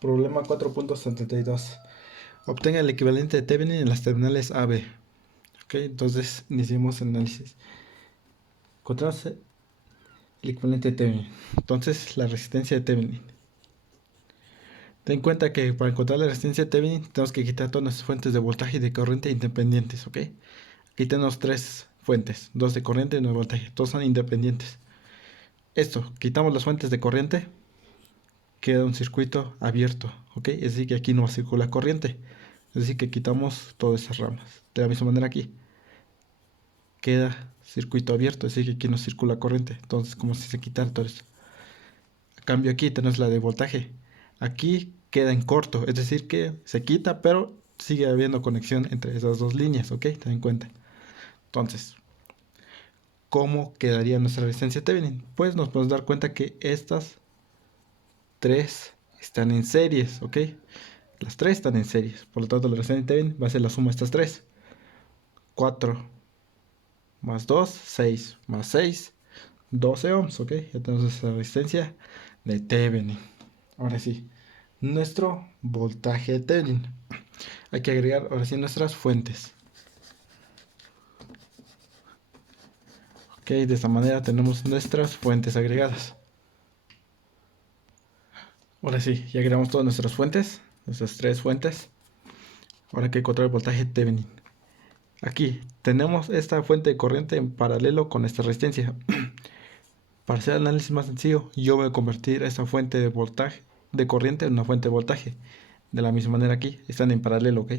Problema 4.72. Obtenga el equivalente de Thevenin en las terminales AB. Ok, entonces iniciemos el análisis. Encontramos el equivalente de Thevenin. Entonces, la resistencia de Thevenin. Ten en cuenta que para encontrar la resistencia de Thevenin tenemos que quitar todas nuestras fuentes de voltaje y de corriente independientes. Ok, aquí tenemos tres fuentes: dos de corriente y uno de voltaje. Todos son independientes. Esto, quitamos las fuentes de corriente, queda un circuito abierto. Ok, es decir, que aquí no circula corriente. Es decir, que quitamos todas esas ramas. De la misma manera aquí queda circuito abierto, es decir, que aquí no circula corriente. Entonces, como si se quitara todo esto. A cambio, aquí tenemos la de voltaje. Aquí queda en corto, es decir, que se quita, pero sigue habiendo conexión entre esas dos líneas. Ok, ten en cuenta. Entonces, ¿cómo quedaría nuestra resistencia Thevenin? Pues nos podemos dar cuenta que estas tres están en series. Ok, las tres están en series. Por lo tanto, la resistencia Thevenin va a ser la suma de estas tres. 4 más 2, 6 más 6, 12 ohms, ok. Ya tenemos esa resistencia de Thevenin. Ahora sí, nuestro voltaje de Thevenin. Hay que agregar ahora sí nuestras fuentes. Ok, de esta manera tenemos nuestras fuentes agregadas. Ahora sí, ya agregamos todas nuestras fuentes, nuestras tres fuentes. Ahora hay que encontrar el voltaje de Thevenin. Aquí tenemos esta fuente de corriente en paralelo con esta resistencia. Para hacer el análisis más sencillo, yo voy a convertir esta fuente de voltaje, de corriente, en una fuente de voltaje. De la misma manera aquí, están en paralelo, ¿ok?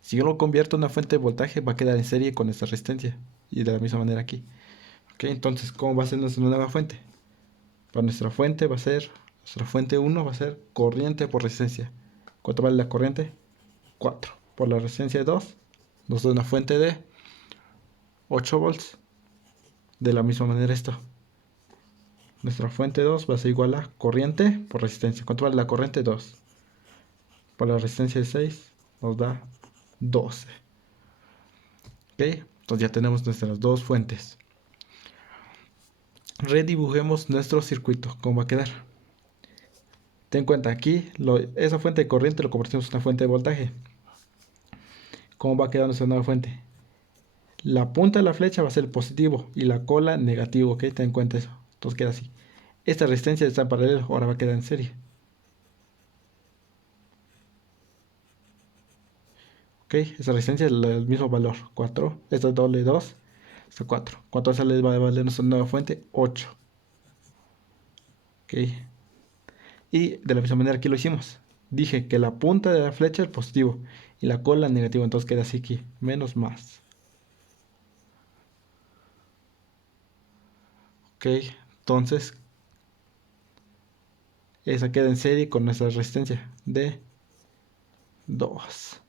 Si yo lo convierto en una fuente de voltaje, va a quedar en serie con esta resistencia. Y de la misma manera aquí. ¿Ok? Entonces, ¿cómo va a ser nuestra nueva fuente? Para nuestra fuente va a ser, nuestra fuente 1 va a ser corriente por resistencia. ¿Cuánto vale la corriente? 4. Por la resistencia 2, nos da una fuente de 8 volts. De la misma manera esto. Nuestra fuente 2 va a ser igual a corriente por resistencia. ¿Cuánto vale la corriente? 2. Por la resistencia de 6 nos da 12. ¿Ok? Entonces ya tenemos nuestras dos fuentes. Redibujemos nuestro circuito. ¿Cómo va a quedar? Ten en cuenta aquí, esa fuente de corriente lo convertimos en una fuente de voltaje. ¿Cómo va a quedar nuestra nueva fuente? La punta de la flecha va a ser positivo y la cola negativo. ¿Ok? Ten en cuenta eso. Entonces queda así. Esta resistencia está en paralelo, ahora va a quedar en serie. ¿Ok? Esa resistencia es el mismo valor, 4. Esta es doble 2, esta 4. ¿Cuánto sale va a valer nuestra nueva fuente? 8. ¿Ok? Y de la misma manera aquí lo hicimos. Dije que la punta de la flecha es positivo y la cola negativo, entonces queda así aquí, menos más. Ok, entonces esa queda en serie con nuestra resistencia de 2.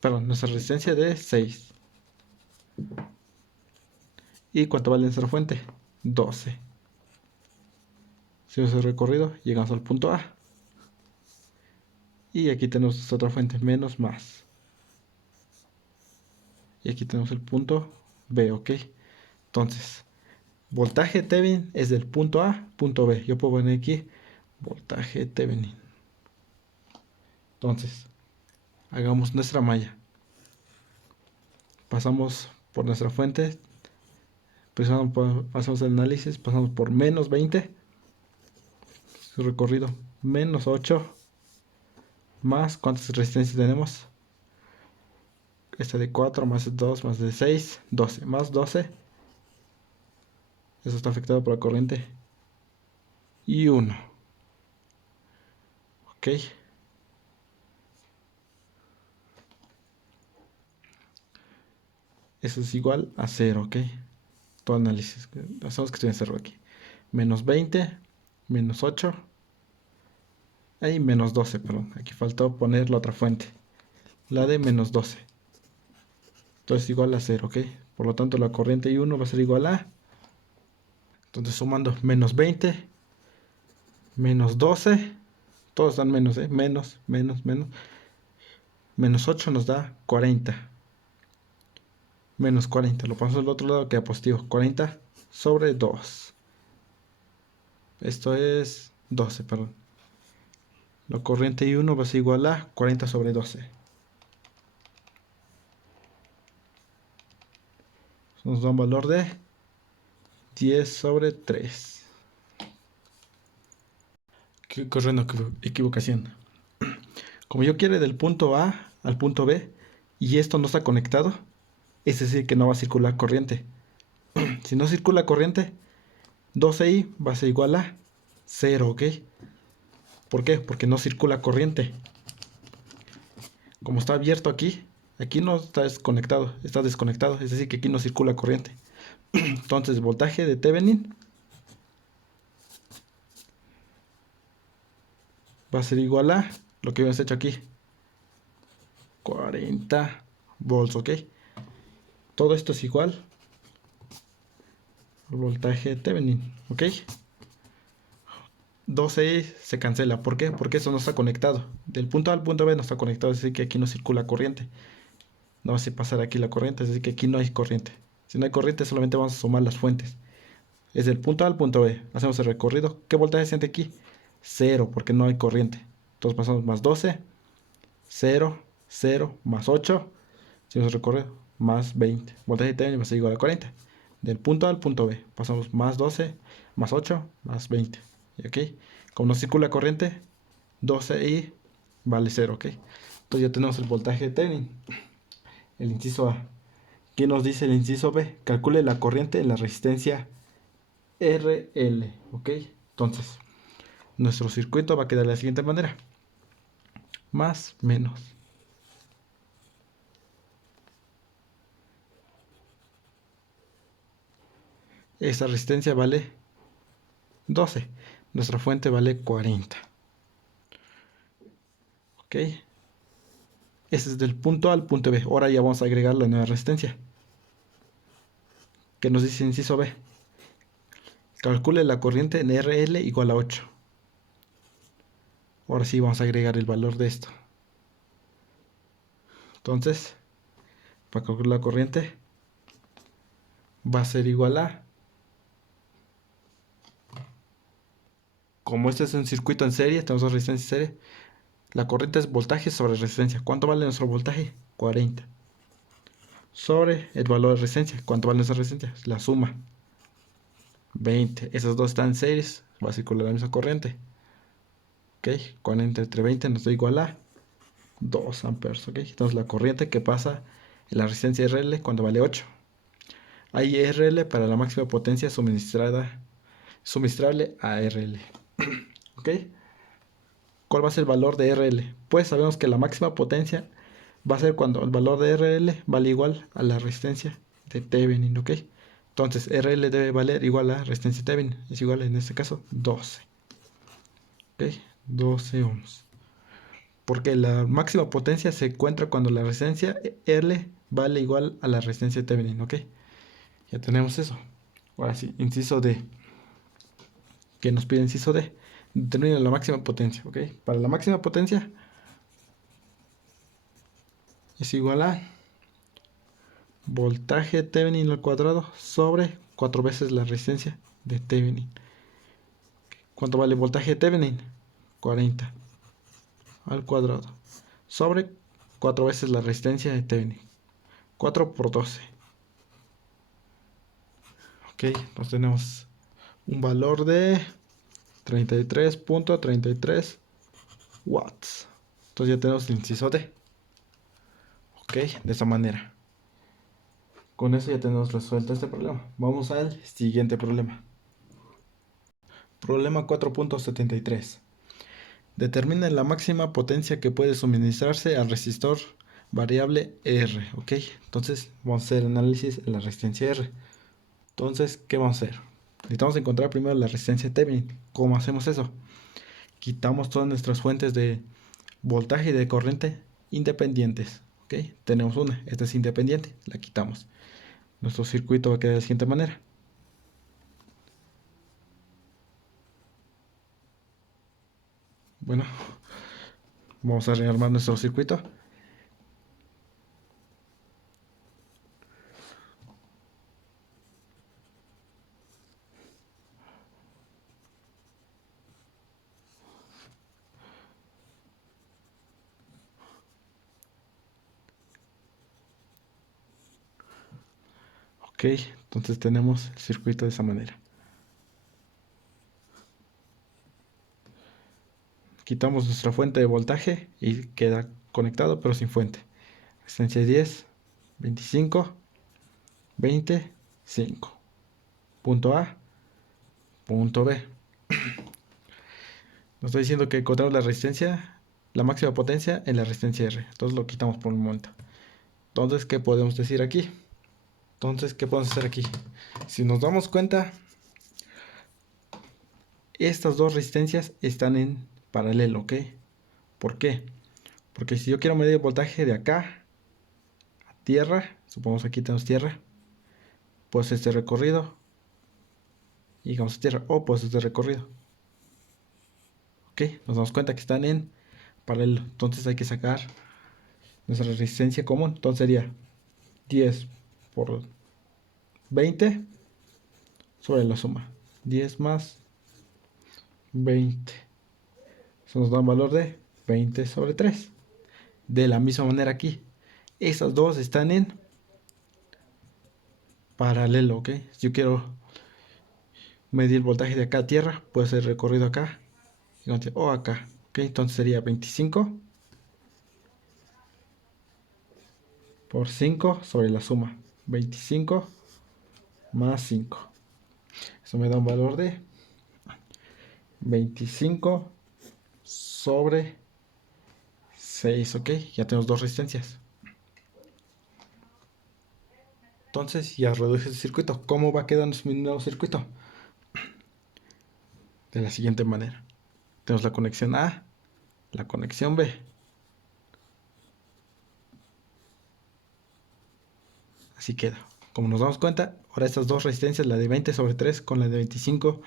Perdón, nuestra resistencia de 6. ¿Y cuánto vale nuestra fuente? 12. Si hacemos el recorrido, llegamos al punto A. Y aquí tenemos otra fuente, menos más. Y aquí tenemos el punto B, ok. Entonces, voltaje Thevenin es del punto A, punto B. Yo puedo poner aquí voltaje Thevenin. Entonces, hagamos nuestra malla. Pasamos por nuestra fuente. Pasamos el análisis. Pasamos por menos 20. Su recorrido menos 8. Más, ¿cuántas resistencias tenemos? Esta de 4 más 2 más de 6, 12. Más 12. Eso está afectado por la corriente. Y 1. Ok. Eso es igual a 0, ok. Todo análisis. Hacemos que estoy en 0 aquí. Menos 20. Menos 8. Y menos 12, perdón. Aquí faltó poner la otra fuente. La de menos 12. Entonces igual a 0, ok. Por lo tanto la corriente I1 va a ser igual a... Entonces sumando menos 20. Menos 12. Todos dan menos, menos, menos, menos. Menos 8 nos da 40. Menos 40. Lo pasamos al otro lado, queda positivo. 40 sobre 2. Esto es 12, perdón. La corriente I1 va a ser igual a 40 sobre 12. Nos da un valor de 10 sobre 3. Corriendo equivocación. Como yo quiero del punto A al punto B y esto no está conectado, es decir que no va a circular corriente. Si no circula corriente, 12i va a ser igual a 0, ¿ok? ¿Por qué? Porque no circula corriente. Como está abierto aquí no está desconectado, está desconectado, es decir que aquí no circula corriente. Entonces, voltaje de Thevenin va a ser igual a lo que habíamos hecho aquí, 40 volts, ¿ok? Todo esto es igual al voltaje de Thevenin, ¿ok? 12 se cancela, ¿por qué? Porque eso no está conectado. Del punto A al punto B no está conectado, es decir que aquí no circula corriente. No va a pasar aquí la corriente, es decir que aquí no hay corriente. Si no hay corriente solamente vamos a sumar las fuentes. Es del punto A al punto B. Hacemos el recorrido. ¿Qué voltaje se siente aquí? 0, porque no hay corriente. Entonces pasamos más 12, 0, 0, más 8. Hacemos el recorrido, más 20. Voltaje de Thevenin va a ser igual a 40. Del punto A al punto B. Pasamos más 12, más 8, más 20. Y aquí, como no circula corriente, 12i vale 0, ¿ok? Entonces ya tenemos el voltaje de Thevenin. El inciso A. ¿Qué nos dice el inciso B? Calcule la corriente en la resistencia RL, ¿ok? Entonces, nuestro circuito va a quedar de la siguiente manera. Más, menos. Esta resistencia vale 12. Nuestra fuente vale 40. ¿Ok? Ese es del punto A al punto B. Ahora ya vamos a agregar la nueva resistencia. ¿Qué nos dice el inciso B? Calcule la corriente en RL igual a 8. Ahora sí vamos a agregar el valor de esto. Entonces, para calcular la corriente, va a ser igual a... Como este es un circuito en serie, tenemos dos resistencias en serie. La corriente es voltaje sobre resistencia. ¿Cuánto vale nuestro voltaje? 40. Sobre el valor de resistencia. ¿Cuánto vale nuestra resistencia? La suma. 20. Esas dos están en series. Va a circular la misma corriente. Ok. 40 entre 20 nos da igual a 2 amperes. Ok. Entonces la corriente que pasa en la resistencia RL cuando vale 8. Hay RL para la máxima potencia suministrable a RL. Ok. ¿Cuál va a ser el valor de RL? Pues sabemos que la máxima potencia va a ser cuando el valor de RL vale igual a la resistencia de Thevenin, ¿ok? Entonces RL debe valer igual a resistencia de Thevenin, es igual en este caso 12, ¿ok? 12 ohms. Porque la máxima potencia se encuentra cuando la resistencia R vale igual a la resistencia de Thevenin, ¿ok? Ya tenemos eso. Ahora sí, inciso D. ¿Qué nos pide inciso D? Determina la máxima potencia, ¿ok? Para la máxima potencia es igual a voltaje Thevenin al cuadrado sobre 4 veces la resistencia de Thevenin. ¿Cuánto vale voltaje de Thevenin? 40 al cuadrado sobre 4 veces la resistencia de Thevenin. 4 por 12. Ok, pues tenemos un valor de 33.33 watts. Entonces ya tenemos el inciso D. Ok, de esta manera. Con eso ya tenemos resuelto este problema. Vamos al siguiente problema. Problema 4.73. Determina la máxima potencia que puede suministrarse al resistor variable R, ¿ok? Entonces vamos a hacer análisis en la resistencia R. Entonces, ¿qué vamos a hacer? Necesitamos encontrar primero la resistencia Thevenin. ¿Cómo hacemos eso? Quitamos todas nuestras fuentes de voltaje y de corriente independientes, ¿ok? Tenemos una, esta es independiente, la quitamos. Nuestro circuito va a quedar de la siguiente manera. Bueno, vamos a rearmar nuestro circuito. Ok, entonces tenemos el circuito de esa manera. Quitamos nuestra fuente de voltaje y queda conectado pero sin fuente. Resistencia 10, 25, 20, 5. Punto A, punto B. Nos está diciendo que encontramos la resistencia, la máxima potencia en la resistencia R. Entonces lo quitamos por un momento. Entonces, ¿qué podemos decir aquí? Entonces, ¿qué podemos hacer aquí? Si nos damos cuenta, estas dos resistencias están en paralelo, ¿ok? ¿Por qué? Porque si yo quiero medir el voltaje de acá a tierra, supongamos aquí tenemos tierra, pues este recorrido, y digamos tierra, o pues este recorrido. ¿Ok? Nos damos cuenta que están en paralelo. Entonces hay que sacar nuestra resistencia común. Entonces sería 10 por 20 sobre la suma. 10 más 20. Eso nos da un valor de 20 sobre 3. De la misma manera aquí. Estas dos están en paralelo, ¿ok? Si yo quiero medir el voltaje de acá a tierra, puede ser recorrido acá o acá. ¿Ok? Entonces sería 25 por 5 sobre la suma. 25 más 5. Eso me da un valor de 25 sobre 6, ¿ok? Ya tenemos dos resistencias. Entonces ya reduje el circuito. ¿Cómo va quedando mi nuevo circuito? De la siguiente manera. Tenemos la conexión A, la conexión B. Así queda. Como nos damos cuenta, ahora estas dos resistencias, la de 20 sobre 3 con la de 25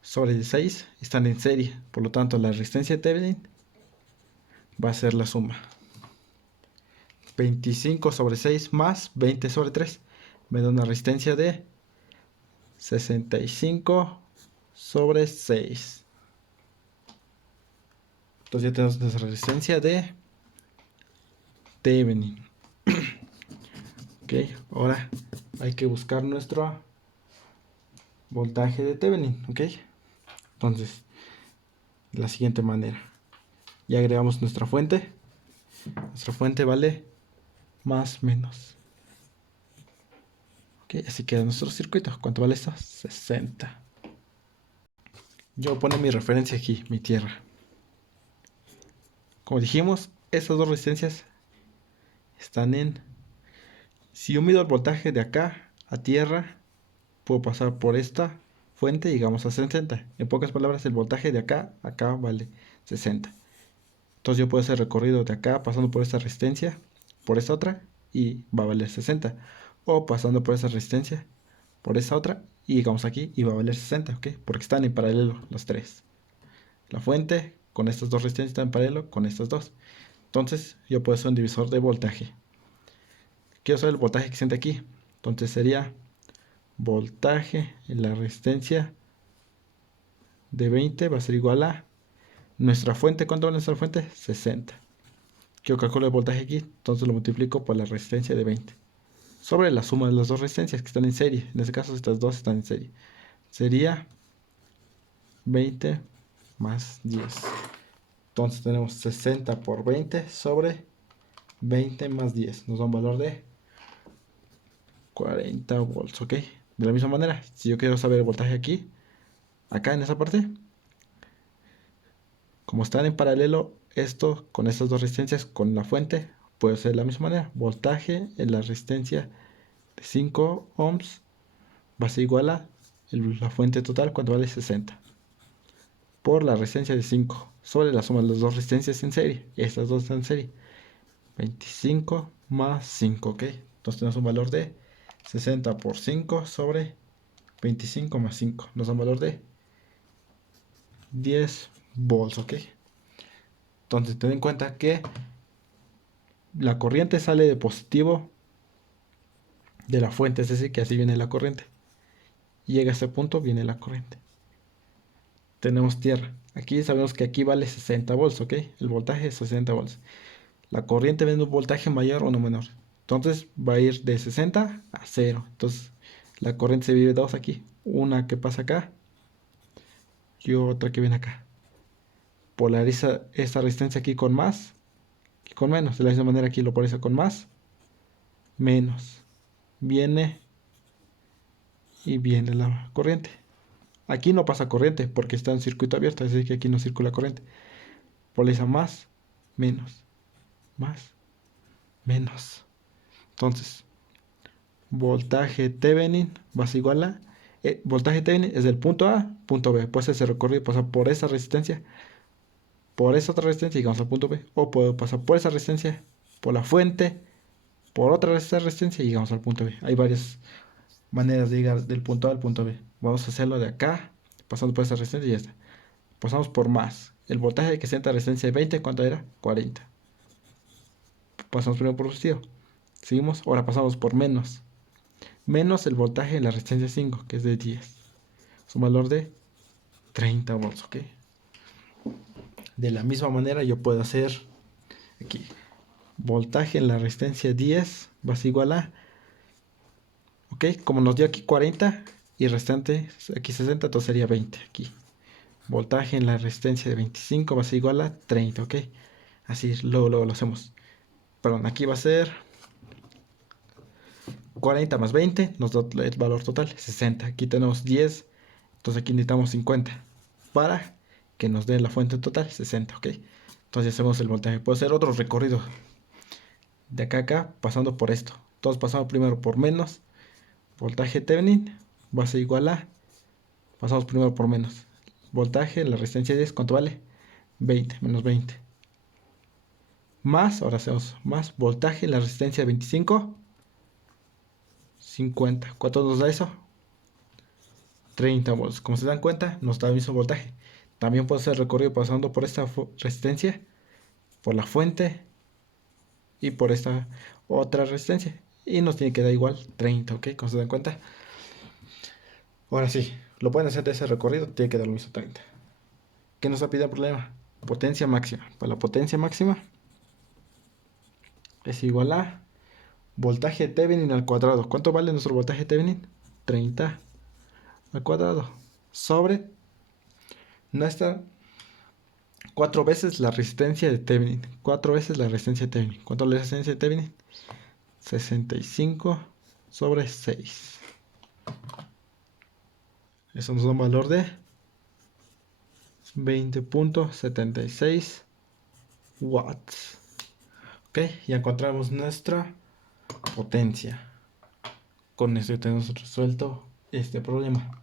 sobre 6, están en serie. Por lo tanto, la resistencia de Thevenin va a ser la suma. 25 sobre 6 más 20 sobre 3 me da una resistencia de 65 sobre 6. Entonces ya tenemos nuestra resistencia de Thevenin. Ok, ahora hay que buscar nuestro voltaje de Thevenin. Ok, entonces de la siguiente manera. Ya agregamos nuestra fuente. Nuestra fuente vale más menos. Ok, así queda nuestro circuito. ¿Cuánto vale esto? 60. Yo pone mi referencia aquí, mi tierra. Como dijimos, estas dos resistencias están en... Si yo mido el voltaje de acá a tierra, puedo pasar por esta fuente y llegamos a 60. En pocas palabras, el voltaje de acá a acá vale 60. Entonces yo puedo hacer recorrido de acá pasando por esta resistencia, por esta otra, y va a valer 60. O pasando por esa resistencia, por esta otra, y llegamos aquí y va a valer 60, ¿ok? Porque están en paralelo los tres. La fuente con estas dos resistencias está en paralelo con estas dos. Entonces yo puedo hacer un divisor de voltaje. Quiero saber el voltaje que siente aquí. Entonces sería voltaje en la resistencia de 20 va a ser igual a nuestra fuente. ¿Cuánto vale nuestra fuente? 60. Quiero calcular el voltaje aquí, entonces lo multiplico por la resistencia de 20. Sobre la suma de las dos resistencias que están en serie. En este caso estas dos están en serie. Sería 20 más 10. Entonces tenemos 60 por 20 sobre 20 más 10. Nos da un valor de 40 volts, ¿ok? De la misma manera, si yo quiero saber el voltaje aquí, acá en esa parte, como están en paralelo esto con estas dos resistencias con la fuente, puede ser de la misma manera. Voltaje en la resistencia de 5 ohms va a ser igual a la fuente total cuando vale 60 por la resistencia de 5 sobre la suma de las dos resistencias en serie. Estas dos están en serie. 25 más 5, ¿ok? Entonces tenemos un valor de 60 por 5 sobre 25 más 5. Nos da un valor de 10 volts, ¿ok? Entonces ten en cuenta que la corriente sale de positivo de la fuente, es decir, que así viene la corriente. Y llega a este punto, viene la corriente. Tenemos tierra. Aquí sabemos que aquí vale 60 volts, ¿ok? El voltaje es 60 volts. La corriente viene de un voltaje mayor o no menor. Entonces va a ir de 60 a 0. Entonces la corriente se divide dos aquí. Una que pasa acá y otra que viene acá. Polariza esta resistencia aquí con más y con menos. De la misma manera aquí lo polariza con más, menos. Viene y viene la corriente. Aquí no pasa corriente porque está en circuito abierto, así que aquí no circula corriente. Polariza más, menos, más, menos. Entonces, voltaje Thevenin va a ser igual a... voltaje Thevenin es del punto A, punto B. Pues ese recorrido pasa por esa resistencia, por esa otra resistencia y llegamos al punto B. O puedo pasar por esa resistencia, por la fuente, por otra resistencia y llegamos al punto B. Hay varias maneras de llegar del punto A al punto B. Vamos a hacerlo de acá, pasando por esa resistencia y ya está. Pasamos por más. El voltaje que sienta resistencia de 20, ¿cuánto era? 40. Pasamos primero por positivo. Seguimos, ahora pasamos por menos. Menos el voltaje en la resistencia 5, que es de 10. Es un valor de 30 volts, ¿ok? De la misma manera yo puedo hacer aquí. Voltaje en la resistencia 10 va a ser igual a... ¿Ok? Como nos dio aquí 40 y restante aquí 60, entonces sería 20 aquí. Voltaje en la resistencia de 25 va a ser igual a 30, ¿ok? Así luego lo hacemos. Perdón, aquí va a ser 40 más 20, nos da el valor total, 60. Aquí tenemos 10, entonces aquí necesitamos 50 para que nos dé la fuente total, 60, ¿ok? Entonces hacemos el voltaje. Puede ser otro recorrido de acá a acá, pasando por esto. Entonces pasamos primero por menos. Voltaje Thevenin va a ser igual a... Pasamos primero por menos. Voltaje, la resistencia 10, ¿cuánto vale? 20, menos 20. Más, ahora hacemos más voltaje, la resistencia 25, 50. ¿Cuánto nos da eso? 30 volts. Como se dan cuenta, nos da el mismo voltaje. También puede ser recorrido pasando por esta resistencia, por la fuente y por esta otra resistencia. Y nos tiene que dar igual 30, ¿ok? Como se dan cuenta. Ahora sí, lo pueden hacer de ese recorrido, tiene que dar lo mismo 30. ¿Qué nos ha pedido el problema? Potencia máxima. Para la potencia máxima es igual a voltaje Thevenin al cuadrado. ¿Cuánto vale nuestro voltaje Thevenin? 30 al cuadrado. Sobre nuestra 4 veces la resistencia de Thevenin. 4 veces la resistencia de Thevenin. ¿Cuánto es la resistencia de Thevenin? 65 sobre 6. Eso nos da un valor de 20.76 watts. Ok, ya encontramos nuestra potencia. Con esto tenemos resuelto este problema.